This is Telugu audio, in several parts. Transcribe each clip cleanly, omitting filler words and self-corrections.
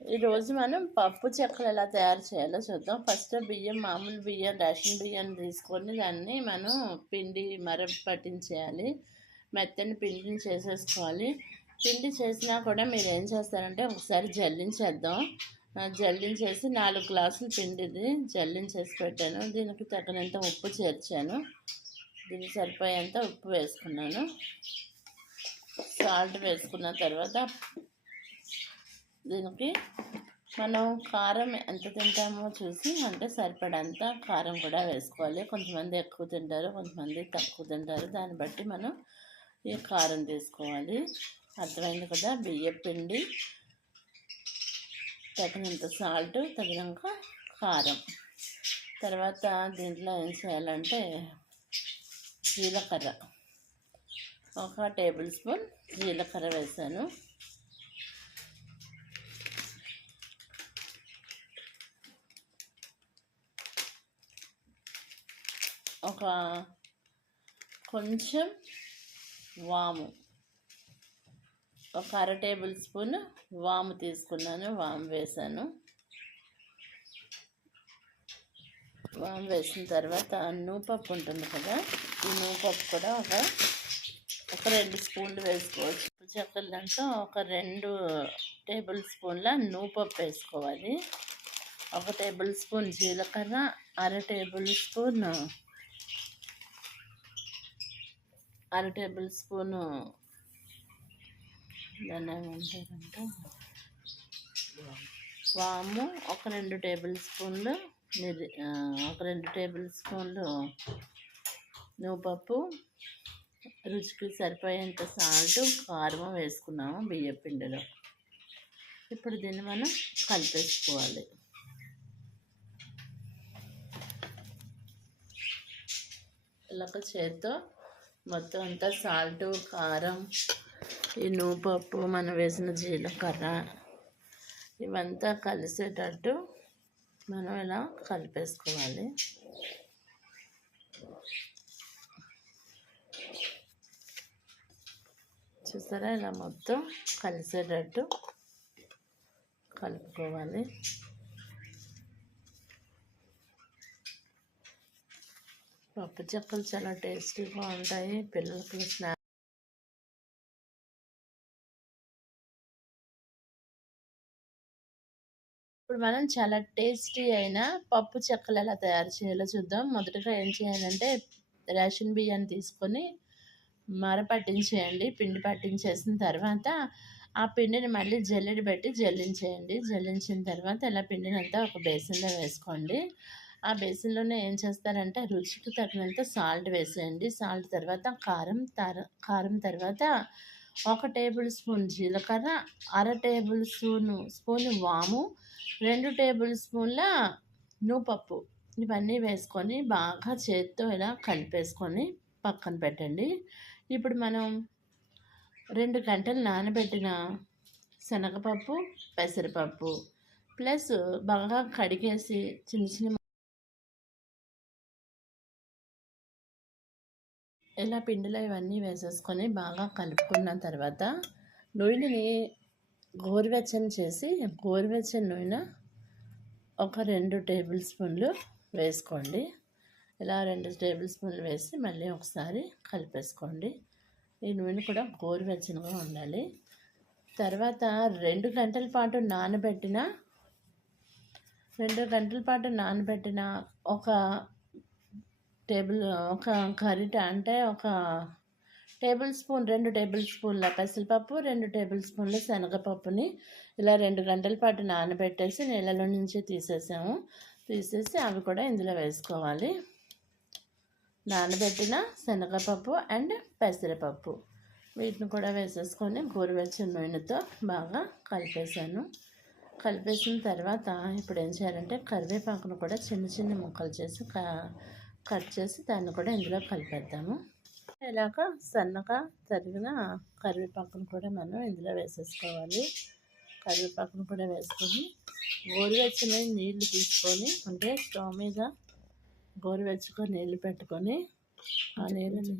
ఈరోజు మనం పప్పు చెక్కలు ఎలా తయారు చేయాలో చూద్దాం. ఫస్ట్ బియ్యం, మామూలు బియ్యం, రేషన్ బియ్యం తీసుకొని దాన్ని మనం పిండి పట్టించేయాలి. మెత్తని పిండిని చేసేసుకోవాలి. పిండి చేసినా కూడా మీరు ఏం చేస్తారంటే ఒకసారి జల్లించేద్దాం. జల్లించేసి 4 గ్లాసులు పిండిది జల్లించేసి పెట్టాను. దీనికి తగినంత ఉప్పు చేర్చాను. దీనికి సరిపోయేంత ఉప్పు వేసుకున్నాను. సాల్ట్ వేసుకున్న తర్వాత దీనికి మనం కారం ఎంత తింటామో చూసి అంటే సరిపడంత కారం కూడా వేసుకోవాలి. కొంతమంది ఎక్కువ తింటారు, కొంతమంది తక్కువ తింటారు. దాన్ని బట్టి మనం ఈ కారం తీసుకోవాలి. అర్థమైంది కదా. బియ్యం పిండి, తగినంత సాల్ట్, తగినంత కారం. తర్వాత దీంట్లో ఏం చేయాలంటే జీలకర్ర 1 టేబుల్ స్పూన్ జీలకర్ర వేసాను. కొంచెం వాము, 1/2 టేబుల్ స్పూన్ వాము తీసుకున్నాను. వాము వేసాను. వాము వేసిన తర్వాత నూపప్పు ఉంటుంది కదా, ఈ నూపప్పు కూడా ఒక 2 స్పూన్లు వేసుకోవచ్చు. చెక్కల దాంట్లో ఒక 2 టేబుల్ స్పూన్ల నూపప్పు వేసుకోవాలి. 1 టేబుల్ స్పూన్ జీలకర్ర, 1/2 టేబుల్ స్పూన్ దాన్ని ఏమంటారంటే వాము, ఒక 2 టేబుల్ స్పూన్లు ఒక 2 టేబుల్ స్పూన్లు నువ్వుపప్పు, రుచికి సరిపోయేంత సాల్ట్, కారం వేసుకున్నాము బియ్యం పిండిలో. ఇప్పుడు దీన్ని మనం కలిపేసుకోవాలి. ఇలాగ చేత్తో మొత్తం అంతా సాల్ట్, కారం, ఈ నూపప్పు, మనం వేసిన జీలకర్ర ఇవంతా కలిసేటట్టు మనం ఇలా కలిపేసుకోవాలి. చూసారా, ఇలా మొత్తం కలిసేటట్టు కలుపుకోవాలి. పప్పు చెక్కలు చాలా టేస్టీగా ఉంటాయి. పిల్లలకి స్నాక్స్ ఇప్పుడు మనం చాలా టేస్టీ అయిన పప్పు చెక్కలు ఎలా తయారు చేయాలో చూద్దాం. మొదటగా ఏం చేయాలంటే రేషన్ బియ్యాన్ని తీసుకొని పట్టించేయండి. పిండి పట్టించేసిన తర్వాత ఆ పిండిని మళ్ళీ జల్లెడ పెట్టి జల్లించేయండి. జల్లించిన తర్వాత ఇలా పిండిని అంతా ఒక బేసిన్లో వేసుకోండి. ఆ బేసిన్లోనే ఏం చేస్తారంటే రుచికి తగినంత సాల్ట్ వేసేయండి. సాల్ట్ తర్వాత కారం తర్వాత 1 టేబుల్ స్పూన్ జీలకర్ర, 1/2 టేబుల్ స్పూన్ వాము, 2 టేబుల్ స్పూన్ల నూపప్పు ఇవన్నీ వేసుకొని బాగా చేత్తో ఇలా కలిపేసుకొని పక్కన పెట్టండి. ఇప్పుడు మనం 2 గంటలు నానబెట్టిన శనగపప్పు, పెసరపప్పు ప్లస్ బాగా కడిగేసి చిన్న ఇలా పిండిలో ఇవన్నీ వేసేసుకొని బాగా కలుపుకున్న తర్వాత నూనెని గోరువెచ్చని చేసి గోరువెచ్చని నూనె ఒక 2 టేబుల్ స్పూన్లు వేసుకోండి. ఇలా 2 టేబుల్ స్పూన్లు వేసి మళ్ళీ ఒకసారి కలిపేసుకోండి. ఈ నూనె కూడా గోరువెచ్చనిగా ఉండాలి. తర్వాత 2 గంటల పాటు నానబెట్టిన ఒక గరిట అంటే ఒక టేబుల్ స్పూన్, 2 టేబుల్ స్పూన్ల పెసరపప్పు, 2 టేబుల్ స్పూన్ల శనగపప్పుని ఇలా 2 గంటల పాటు నానబెట్టేసి నీళ్ళలో నుంచి తీసేసి అవి కూడా ఇందులో వేసుకోవాలి. నానబెట్టిన శనగపప్పు అండ్ పెసరపప్పు వీటిని కూడా వేసేసుకొని గోరువెచ్చని నూనెతో బాగా కలిపేసిన తర్వాత ఇప్పుడు ఏం చేయాలంటే కరివేపాకును కూడా చిన్న ముక్కలు చేసి కట్ చేసి దాన్ని కూడా ఇందులో కలిపేద్దాము. ఇలాగ సన్నగా తరిగిన కరివేపాకును కూడా మనం ఇందులో వేసేసుకోవాలి. కరివేపాకును కూడా వేసుకొని గోరువెచ్చని నీళ్లు తీసుకొని అంటే స్టవ్ మీద గోరువెచ్చగా నీళ్లు పెట్టుకొని ఆ నీళ్ళని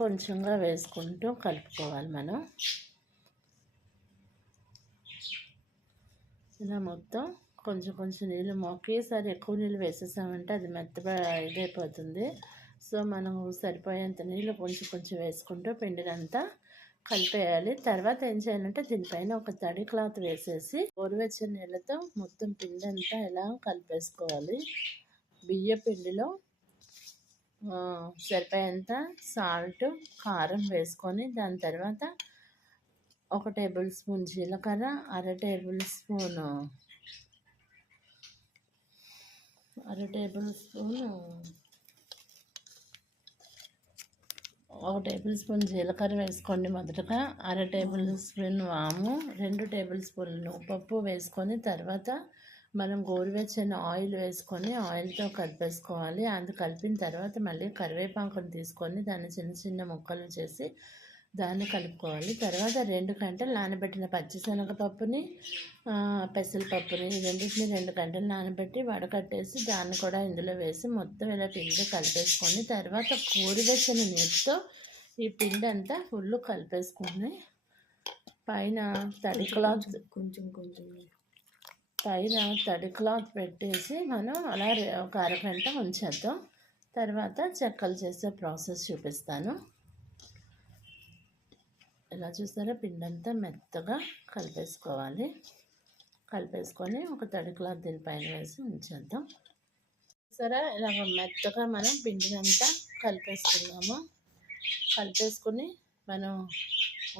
కొంచెంగా వేసుకుంటూ కలుపుకోవాలి. మనం ఇలా మొత్తం కొంచెం కొంచెం నీళ్ళు ఒకేసారి ఎక్కువ నీళ్ళు వేసేసామంటే అది మెత్తగా ఇదైపోతుంది. సో మనం సరిపోయేంత నీళ్ళు కొంచెం కొంచెం వేసుకుంటూ పిండినంతా కలిపేయాలి. తర్వాత ఏం చేయాలంటే దీనిపైన ఒక తడి క్లాత్ వేసేసి గోరువెచ్చని నీళ్ళతో మొత్తం పిండి అంతా ఇలా కలిపేసుకోవాలి. బియ్య పిండిలో సరిపోయేంత సాల్ట్, కారం వేసుకొని దాని తర్వాత 1 టేబుల్ స్పూన్ జీలకర్ర, 1/2 టేబుల్ స్పూన్ జీలకర్ర వేసుకోండి మొదటగా. 1/2 టేబుల్ స్పూన్ వాము, 2 టేబుల్ స్పూన్లు నువ్వుపప్పు వేసుకొని తర్వాత మనం గోరువెచ్చని ఆయిల్ వేసుకొని ఆయిల్తో కలిపేసుకోవాలి. అది కలిపిన తర్వాత మళ్ళీ కరివేపాకుని తీసుకొని దాన్ని చిన్న చిన్న ముక్కలు చేసి దాన్ని కలుపుకోవాలి. తర్వాత 2 గంటలు నానబెట్టిన పచ్చిశనగపప్పుని, పెసరపప్పుని రెండింటిని 2 గంటలు నానబెట్టి వడకట్టేసి దాన్ని కూడా ఇందులో వేసి మొత్తం ఇలా పిండి కలిపేసుకొని తర్వాత గోరువెచ్చని నీటితో ఈ పిండి అంతా ఫుల్ కలిపేసుకొని పైన తడి క్లాత్ పెట్టేసి మనం అలా ఒక అరగంట ఉంచేద్దాం. తర్వాత చెక్కలు చేసే ప్రాసెస్ చూపిస్తాను. ఇలా చూస్తారా పిండి అంతా మెత్తగా కలిపేసుకోవాలి. కలిపేసుకొని ఒక తడి క్లాత్ దీనిపైన వేసి ఉంచేద్దాం. సరే ఇలాగ మెత్తగా మనం పిండిని అంతా కలిపేసుకున్నాము. కలిపేసుకొని మనం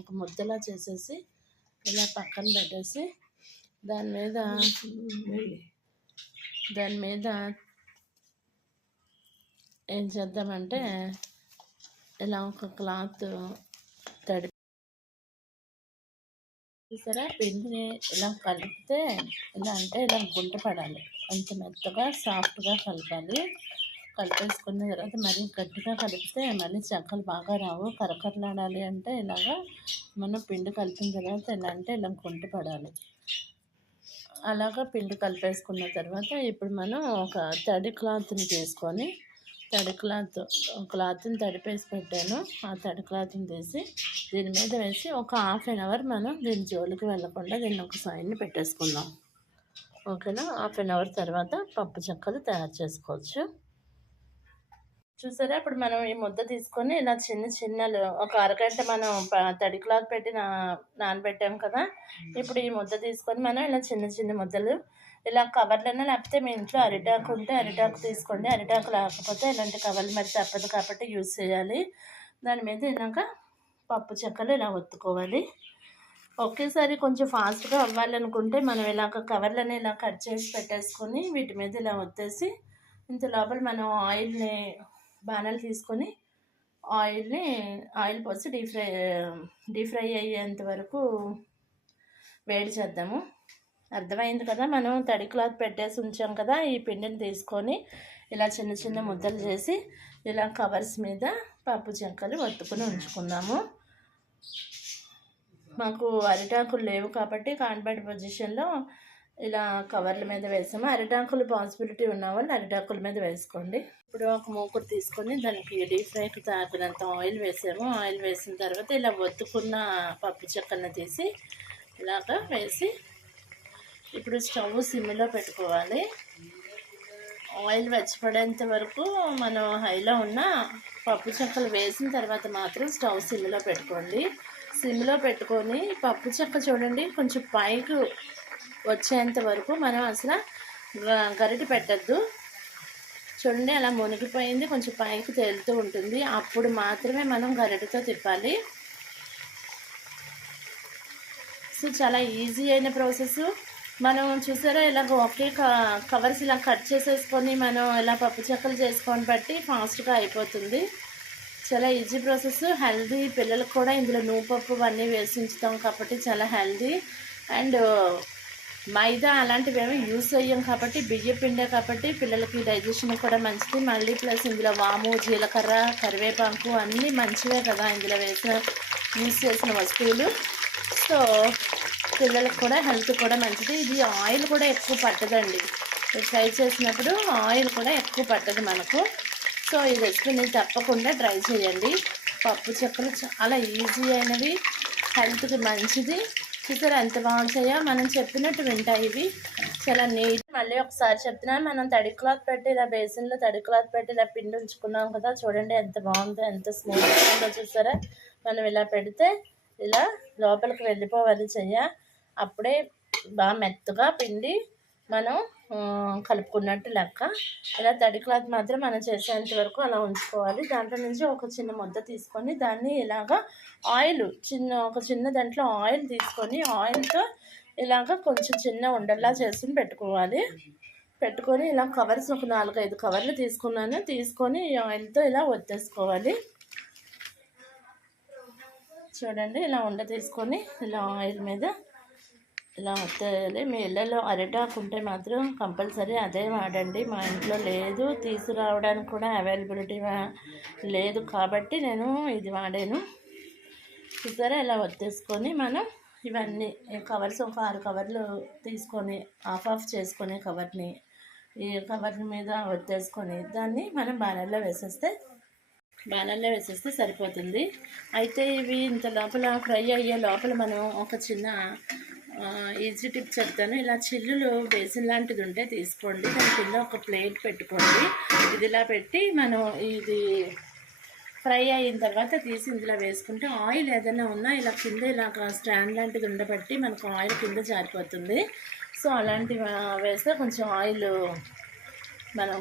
ఒక ముద్దలా చేసేసి ఇలా పక్కన పెట్టేసి దాని మీద ఏం చేద్దామంటే ఇలా ఒక క్లాత్ తడి చూసారా పిండిని ఇలా కలిపితే ఇలా గుంట పడాలి. అంత మెత్తగా సాఫ్ట్గా కలపాలి. కలిపేసుకున్న తర్వాత మరీ గట్టిగా కలిపితే మళ్ళీ చెక్కలు బాగా రావు. కరకరలాడాలి అంటే ఇలాగా మనం పిండి కలిపిన తర్వాత ఇలా గుంట పడాలి. అలాగా పిండి కలిపేసుకున్న తర్వాత ఇప్పుడు మనం ఒక తడి క్లాత్ని తీసుకొని క్లాత్ని తడిపేసి పెట్టాను. ఆ తడి క్లాత్ని తీసి దీని మీద వేసి ఒక 1/2 అవర్ మనం దీని జోలికి వెళ్ళకుండా దీన్ని ఒక సైడ్ని పెట్టేసుకుందాం. ఓకేనా? 1/2 అవర్ తర్వాత పప్పు చెక్కలు తయారు చేసుకోవచ్చు. చూసారా ఇప్పుడు మనం ఈ ముద్ద తీసుకొని ఇలా చిన్నలు ఒక అరగంట మనం తడి క్లాత్ పెట్టి నానబెట్టాం కదా. ఇప్పుడు ఈ ముద్ద తీసుకొని మనం ఇలా చిన్న ముద్దలు ఇలా కవర్లైనా లేకపోతే మీ ఇంట్లో అరిటాకు ఉంటే అరిటాకు తీసుకోండి. అరిటాకు లేకపోతే ఇలాంటి కవర్లు మరి తప్పదు కాబట్టి యూజ్ చేయాలి. దాని మీద ఇలాగ పప్పు చెక్కలు ఇలా ఒత్తుకోవాలి. ఒకేసారి కొంచెం ఫాస్ట్గా అవ్వాలనుకుంటే మనం ఇలాగ కవర్లని ఇలా కట్ చేసి పెట్టేసుకొని వీటి మీద ఇలా ఒత్తేసి ఇంత లోపల మనం బాణాలు తీసుకొని ఆయిల్ పోసి డీప్ ఫ్రై అయ్యేంత వరకు వేడి చేద్దాము. అర్థమైంది కదా? మనం తడి క్లాత్ పెట్టేసి ఉంచాం కదా. ఈ పిండిని తీసుకొని ఇలా చిన్న ముద్దలు చేసి ఇలా కవర్స్ మీద పప్పు చెక్కలు ఒత్తుకొని ఉంచుకుందాము. మాకు అరిటాకులు లేవు కాబట్టి కాన్బెడ్ పొజిషన్లో ఇలా కవర్ల మీద వేసాము. అరిటాకులు పాసిబిలిటీ ఉన్న వాళ్ళు అరిటాకుల మీద వేసుకోండి. ఇప్పుడు ఒక మూకుడు తీసుకొని దానికి డీప్ ఫ్రైకి తాగినంత ఆయిల్ వేసాము. ఆయిల్ వేసిన తర్వాత ఇలా ఒత్తుకున్న పప్పు చెక్కలను తీసి ఇలాగా వేసి ఇప్పుడు స్టవ్ సిమ్లో పెట్టుకోవాలి. ఆయిల్ వెచ్చపడేంత వరకు మనం హైలో ఉన్న పప్పు చెక్కలు వేసిన తర్వాత మాత్రం స్టవ్ సిమ్లో పెట్టుకోండి. సిమ్లో పెట్టుకొని పప్పు చెక్క చూడండి కొంచెం పైకి వచ్చేంత వరకు మనం అసలు గరిటె పెట్టద్దు. చూడండి అలా మునిగిపోయింది, కొంచెం పైకి తేలుతూ ఉంటుంది. అప్పుడు మాత్రమే మనం గరిటెతో తిప్పాలి. సో చాలా ఈజీ అయిన ప్రాసెస్. మనం చూసారా ఇలాగ ఒకే కవర్స్ ఇలా కట్ చేసేసుకొని మనం ఇలా పప్పు చెక్కలు చేసుకొని బట్టి ఫాస్ట్గా అయిపోతుంది. చాలా ఈజీ ప్రాసెస్, హెల్దీ. పిల్లలకు కూడా ఇందులో నువ్వుపప్పు అన్నీ వేసి ఉంచుతాం కాబట్టి చాలా హెల్దీ. అండ్ మైదా అలాంటివి ఏమీ యూస్ అయ్యాం కాబట్టి బియ్య పిండే కాబట్టి పిల్లలకి డైజెషన్ కూడా మంచిది. మళ్ళీ ప్లస్ ఇందులో వాము, జీలకర్ర, కరివేపాకు అన్నీ మంచివే కదా ఇందులో యూస్ చేసిన వస్తువులు. సో పిల్లలకు కూడా హెల్త్ కూడా మంచిది. ఇది ఆయిల్ కూడా ఎక్కువ పట్టదండి. ఫ్రై చేసినప్పుడు ఆయిల్ కూడా ఎక్కువ పట్టదు మనకు. సో ఈ రెసిపీని తప్పకుండా ట్రై చేయండి. పప్పు చెక్కలు చాలా ఈజీ అయినవి, హెల్త్కి మంచిది. చూసారా ఎంత బాగుంటాయో, మనం చెప్పినట్టు వింటాయి ఇవి. చాలా నీట్. మళ్ళీ ఒకసారి చెప్తున్నాను, మనం తడి క్లాత్ పెట్టి ఇలా బేసిన్లో తడి క్లాత్ పెట్టి ఇలా పిండి ఉంచుకున్నాం కదా, చూడండి ఎంత బాగుందో, ఎంత స్మూత్గా ఉందో చూసారా. మనం ఇలా పెడితే ఇలా లోపలికి వెళ్ళిపోవాలి చెయ్య, అప్పుడే బాగా మెత్తగా పిండి మనం కలుపుకున్నట్టు లెక్క. ఇలా తడి క్లాత్ మాత్రం మనం చేసేంత వరకు అలా ఉంచుకోవాలి. దాంట్లో నుంచి ఒక చిన్న ముద్ద తీసుకొని దాన్ని ఇలాగా ఆయిల్ ఒక చిన్న దాంట్లో ఆయిల్ తీసుకొని ఆయిల్తో ఇలాగ కొంచెం చిన్న ఉండల్లా చేసుకుని పెట్టుకొని ఇలా కవర్స్ ఒక 4-5 కవర్లు తీసుకొని ఈ ఆయిల్తో ఇలా ఒత్తేసుకోవాలి. చూడండి ఇలా ఉండ తీసుకొని ఇలా ఆయిల్ మీద ఇలా వత్తేయాలి. మీ ఇళ్ళలో అరిటాకు ఉంటే మాత్రం కంపల్సరీ అదే వాడండి. మా ఇంట్లో లేదు, తీసుకురావడానికి కూడా అవైలబిలిటీ లేదు కాబట్టి నేను ఇది వాడాను. చూసారా ఇలా వత్తేసుకొని మనం ఇవన్నీ కవర్స్ ఒక 6 కవర్లు తీసుకొని ఆఫ్ చేసుకొని కవర్ని ఈ కవర్ మీద వత్తేసుకొని దాన్ని మనం బాణల్లో వేసేస్తే సరిపోతుంది. అయితే ఇవి ఇంత లోపల ఫ్రై అయ్యే లోపల మనం ఒక చిన్న ఈజీ టిప్ చెప్తాను. ఇలా చిల్లులు బేసిన్ లాంటిది ఉంటే తీసుకోండి, దాని కింద ఒక ప్లేట్ పెట్టుకోండి. ఇది ఇలా పెట్టి మనం ఇది ఫ్రై అయిన తర్వాత తీసి ఇందులో వేసుకుంటే ఆయిల్ ఏదైనా ఉన్నా ఇలా కింద ఇలా స్టాండ్ లాంటిది ఉండబట్టి మనకు ఆయిల్ కింద జారిపోతుంది. సో అలాంటివి వేస్తే కొంచెం ఆయిల్ మనం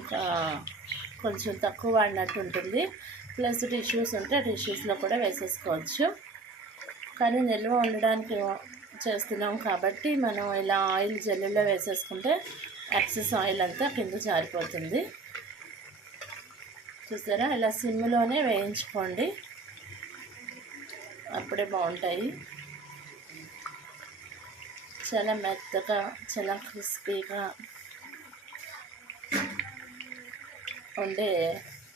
కొంచెం తక్కువ వాడినట్టు ఉంటుంది. ప్లస్ టిష్యూస్ ఉంటే టిష్యూస్లో కూడా వేసేసుకోవచ్చు. కానీ నిల్వ ఉండడానికి చేస్తున్నాం కాబట్టి మనం ఇలా ఆయిల్ జల్లులో వేసేసుకుంటే ఎక్సెస్ ఆయిల్ అంతా కింద జారిపోతుంది. చూసారా ఇలా సిమ్లోనే వేయించుకోండి, అప్పుడే బాగుంటాయి. చాలా మెత్తగా చాలా క్రిస్పీగా ఉండే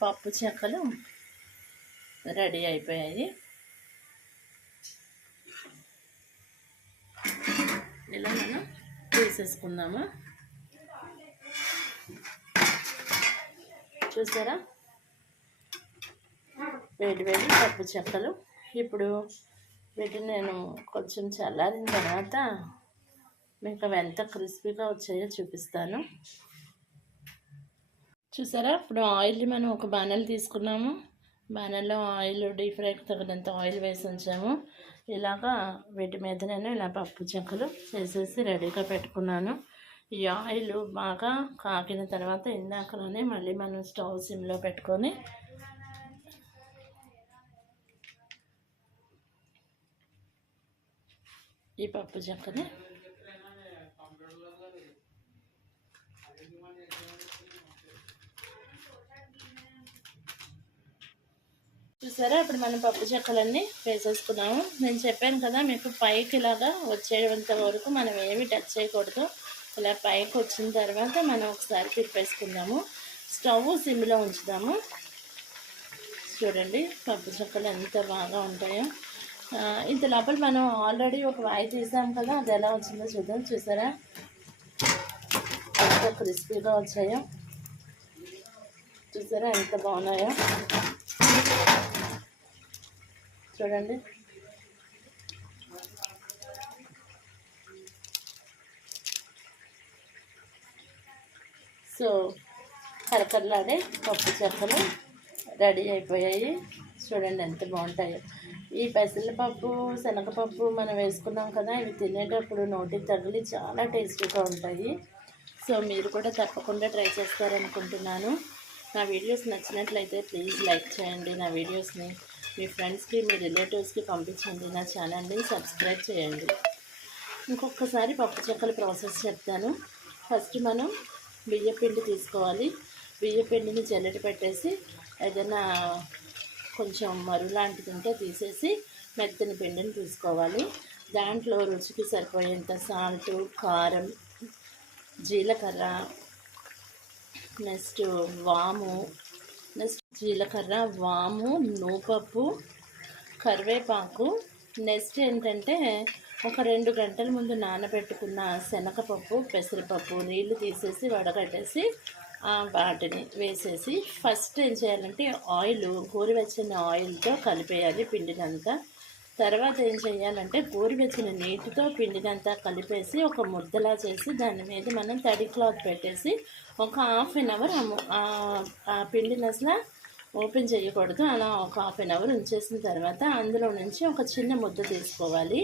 పప్పు చెక్కలు రెడీ అయిపోయాయి. ఇలా మనం తీసేసుకుందాము. చూసారా వేడి పప్పు చెక్కలు. ఇప్పుడు వీటిని నేను కొంచెం చల్లారిన తర్వాత మీకు అవి ఎంత క్రిస్పీగా వచ్చాయో చూపిస్తాను. చూసారా ఇప్పుడు ఆయిల్ మనం ఒక బాణలు తీసుకున్నాము, బాణల్లో ఆయిల్ డీప్ ఫ్రైకి తగినంత ఆయిల్ వేసి ఉంచాము. ఇలాగా వీటి మీద నేను ఇలా పప్పు చెక్కలు చేసేసి రెడీగా పెట్టుకున్నాను. ఈ ఆయిల్ బాగా కాకిన తర్వాత ఇందాకలోనే మళ్ళీ మనం స్టవ్ సిమ్లో పెట్టుకొని ఈ పప్పు చెక్కని చూసారా ఇప్పుడు మనం పప్పు చెక్కలన్నీ వేసేసుకున్నాము. నేను చెప్పాను కదా మీకు పైకి ఇలాగా వచ్చేంత వరకు మనం ఏమి టచ్ చేయకూడదు. ఇలా పైకి వచ్చిన తర్వాత మనం ఒకసారి తిప్పేసుకుందాము, స్టవ్ సిమ్లో ఉంచుదాము. చూడండి పప్పు చెక్కలు ఎంత బాగా ఉంటాయో. ఇంత లోపల మనం ఆల్రెడీ ఒక వాయి తీసాం కదా, అది ఎలా వచ్చిందో చూద్దాం. చూసారా ఎంత క్రిస్పీగా వచ్చాయో, చూసారా ఎంత బాగున్నాయో చూడండి. సో కరకరలాడే పప్పు చెక్కలు రెడీ అయిపోయాయి. చూడండి ఎంత బాగుంటాయో. ఈ పెసరపప్పు శనగపప్పు మనం వేసుకున్నాం కదా, ఇవి తినేటప్పుడు నోటికి తగిలి చాలా టేస్టీగా ఉంటాయి. సో మీరు కూడా తప్పకుండా ట్రై చేస్తారనుకుంటున్నాను. నా వీడియోస్ నచ్చినట్లయితే ప్లీజ్ లైక్ చేయండి, నా వీడియోస్ని మీ ఫ్రెండ్స్కి మీ రిలేటివ్స్కి పంపించండి, నా ఛానల్ని సబ్స్క్రైబ్ చేయండి. ఇంకొకసారి పప్పు చెక్కల ప్రాసెస్ చెప్తాను. ఫస్ట్ మనం బియ్యపిండి తీసుకోవాలి. బియ్యపిండిని జల్లెడ పెట్టేసి ఏదైనా కొంచెం మరుగు లాంటిది ఉంటే తీసేసి మెత్తని పిండిని తీసుకోవాలి. దాంట్లో రుచికి సరిపోయేంత సాల్ట్, కారం, జీలకర్ర, నెక్స్ట్ వాము, జీలకర్ర, వాము, నూపప్పు, కరివేపాకు, నెక్స్ట్ ఏంటంటే ఒక 2 గంటల ముందు నానబెట్టుకున్న శనగపప్పు, పెసరపప్పు నీళ్లు తీసేసి వడగట్టేసి వాటిని వేసేసి ఫస్ట్ ఏం చేయాలంటే ఆయిల్ గోరువెచ్చని ఆయిల్తో కలిపేయాలి పిండినంతా. తర్వాత ఏం చేయాలంటే గోరువెచ్చని నీటితో పిండినంతా కలిపేసి ఒక ముద్దలా చేసి దాని మీద మనం తడి క్లాత్ పెట్టేసి ఒక హాఫ్ అన్ అవర్ ఆ పిండిని అసలు ఓపెన్ చేయకూడదు. అలా ఒక హాఫ్ అన్ అవర్ ఉంచేసిన తర్వాత అందులో నుంచి ఒక చిన్న ముద్ద తీసుకోవాలి.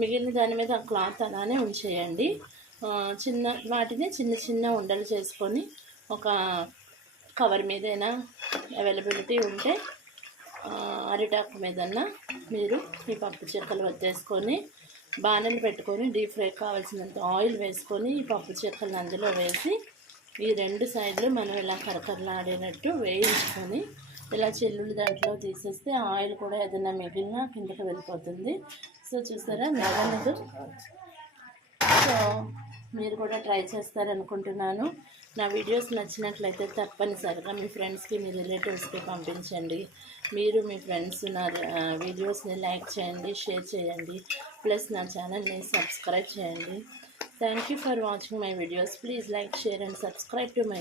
మిగిలిన దాని మీద ఆ క్లాత్ అలానే ఉంచేయండి. వాటిని చిన్న చిన్న ఉండలు చేసుకొని ఒక కవర్ మీదైనా అవైలబిలిటీ ఉంటే అరిటాకు మీదన్నా మీరు ఈ పప్పు చెక్కలు వత్తేసుకొని బాణలు పెట్టుకొని డీప్ ఫ్రై కావాల్సినంత ఆయిల్ వేసుకొని ఈ పప్పు చెక్కలను అందులో వేసి ఈ రెండు సైడ్లు మనం ఇలా కరకరలాడేటట్టు వేయించుకొని ఇలా చెల్లులు దాంట్లో తీసేస్తే ఆయిల్ కూడా ఏదైనా మిగిలినా కిందకి వెళ్ళిపోతుంది. సో చూసారా మెదలదు. సో మీరు కూడా ట్రై చేస్తారనుకుంటున్నాను. నా వీడియోస్ నచ్చినట్లయితే తప్పనిసరిగా మీ ఫ్రెండ్స్కి మీ రిలేటివ్స్కి పంపించండి. మీరు మీ ఫ్రెండ్స్ నా వీడియోస్ని లైక్ చేయండి, షేర్ చేయండి, ప్లస్ నా ఛానల్ని సబ్స్క్రైబ్ చేయండి. Thank you for watching my videos. Please like, share and subscribe to my